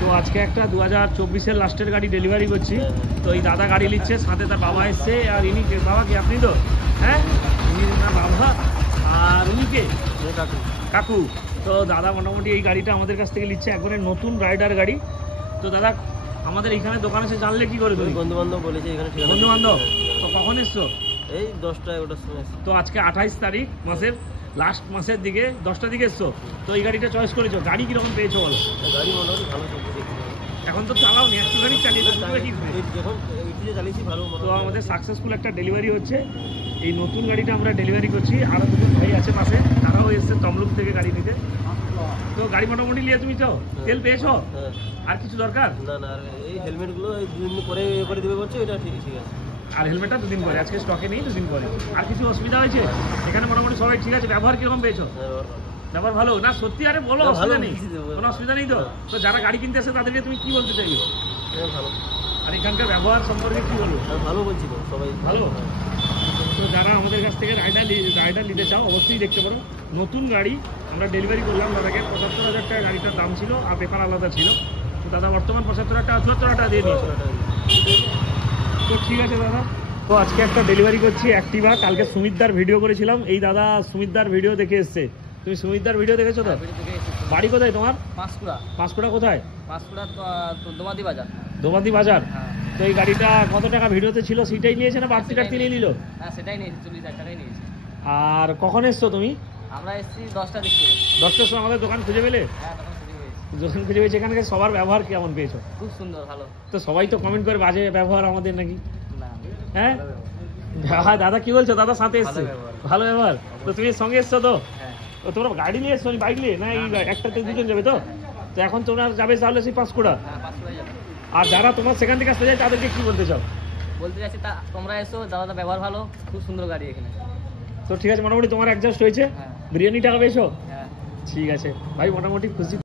তো আজকে একটা 2024-এর লাস্টের গাড়ি ডেলিভারি করছি। তো এই দাদা গাড়ি নিচ্ছে, সাথে তার বাবা এসছে। আর ইনি কে? বাবা কি আপনি তো? হ্যাঁ, ইনি না বাবা। আর উনি কে? কাকু। কাকু। তো দাদা মোটামুটি এই গাড়িটা আমাদের কাছ থেকে নিচ্ছে, একবারে নতুন রাইডার গাড়ি। তো দাদা আমাদের এখানে দোকানে এসে জানলে কি করে? তুমি বন্ধু বান্ধব বলেছে এখানে। বন্ধু বান্ধব? তো কখন এসছো? এই 10টা-11টার সময়। তো আজকে 28 তারিখ মাসের লাস্ট মাসের দিকে 10টার দিকে এসছো। তো এই গাড়িটা চয়েস করেছো, গাড়ি কিরকম পেয়েছো বলো? গাড়ি মোটামুটি ভালো চলছে। এখন তো চালাও নি, একটুখানি চালিয়েছো, যখন ইউটিতে চালিয়েছি ভালো। তো আমাদের সাকসেসফুল একটা ডেলিভারি হচ্ছে। এই নতুন গাড়িটা আমরা ডেলিভারি করছি। আরও দুজন ভাই আছে পাশে, তারাও এসছে তমলুক থেকে গাড়ি নিতে। তো গাড়ি মোটামুটি নিয়ে তুমি চাও, তেল পেয়েছো? হ্যাঁ। আর কিছু দরকার? না না, এই হেলমেটগুলো এই 2 দিন পরে করে দেবে বলছে, এটা ঠিক আছে। আর হেলমেটটা 2 দিন পরে, আজকে স্টকে নেই, 2 দিন পরে। আর কিছু অসুবিধা হয়েছে? এখানে মোটামুটি সবাই ঠিক আছে। ব্যবহার কিরকম পেয়েছো? ব্যবহার ভালো না? সত্যি? আরে বলো, অসুবিধা নেই, কোনো অসুবিধা নেই তো? তো যারা গাড়ি কিনতে আসে তাদেরকে তুমি কি বলতে চাইবে? ভালো। আর এখানকার ব্যবহার সম্পর্কে কি বলবো? ভালো বলছি তো, সবাই ভালো। তো যারা আমাদের কাছ থেকে রাইডার নিতে চাও অবশ্যই দেখতে পারো। নতুন গাড়ি আমরা ডেলিভারি করলাম দাদাকে। 75,000 টাকা গাড়িটার দাম ছিল, আর পেপার আলাদা ছিল। তো দাদা বর্তমান 75,000 টাকা 74,000 টাকা দিয়ে দিয়েছে। তো ঠিক আছে দাদা। তো আজকে একটা ডেলিভারি করছি অ্যাক্টিভা। কালকে সুমিতদার ভিডিও করেছিলাম, এই দাদা সুমিতদার ভিডিও দেখে এসছে। তুমি সুমিতদার ভিডিও দেখেছো তো? বাড়ি কোথায় তোমার? পাঁশকুড়া। পাঁশকুড়া কোথায়? পাঁশকুড়া তো দোমাদি বাজার। দোমাদি বাজার। হ্যাঁ। তো এই গাড়িটা কত টাকা ভিডিওতে ছিল সেটাই নিয়েছে না বাড়তি টাড়তি নিয়ে নিল? হ্যাঁ, সেটাই নিয়েছি, 40,000 টাকাই নিয়েছি। আর কখন এসছো তুমি? আমরা এসেছি 10টার দিকে। 10টার সময় আমাদের দোকান খুঁজে পেলে? হ্যাঁ, তখন ছুটি হয়েছে। দোকান খুঁজে পেয়েছে। এখানকার সবার ব্যবহার কেমন পেয়েছো? খুব সুন্দর, ভালো। তো সবাই তো কমেন্ট করে বাজে ব্যবহার আমাদের নাকি? না, হ্যাঁ হ্যাঁ, দাদা কি বলছো? দাদা সাথে এসছে, ভালো ব্যবহার। ভালো ব্যবহার। তো তুমি সঙ্গে এসছো তো? হ্যাঁ। তো তোমরা গাড়ি নিয়ে এসছো, বাইক নিয়ে না? এই একটাতে দুজন যাবে তো? তো এখন তোমরা যাবে তাহলে সেই পাঁশকুড়া। হ্যাঁ, পাঁশকুড়ায় যাবো। আর যারা তোমার সেখান থেকে আসতে যায় তাদেরকে কি বলতে চাও? বলতে চাচ্ছি তোমরা এসো, দাদা ব্যবহার ভালো, খুব সুন্দর গাড়ি এখানে। তো ঠিক আছে, মোটামুটি তোমার অ্যাডজাস্ট হয়েছে। হ্যাঁ। বিরিয়ানি টাকা পেয়েছো? হ্যাঁ। ঠিক আছে ভাই, মোটামুটি খুশি।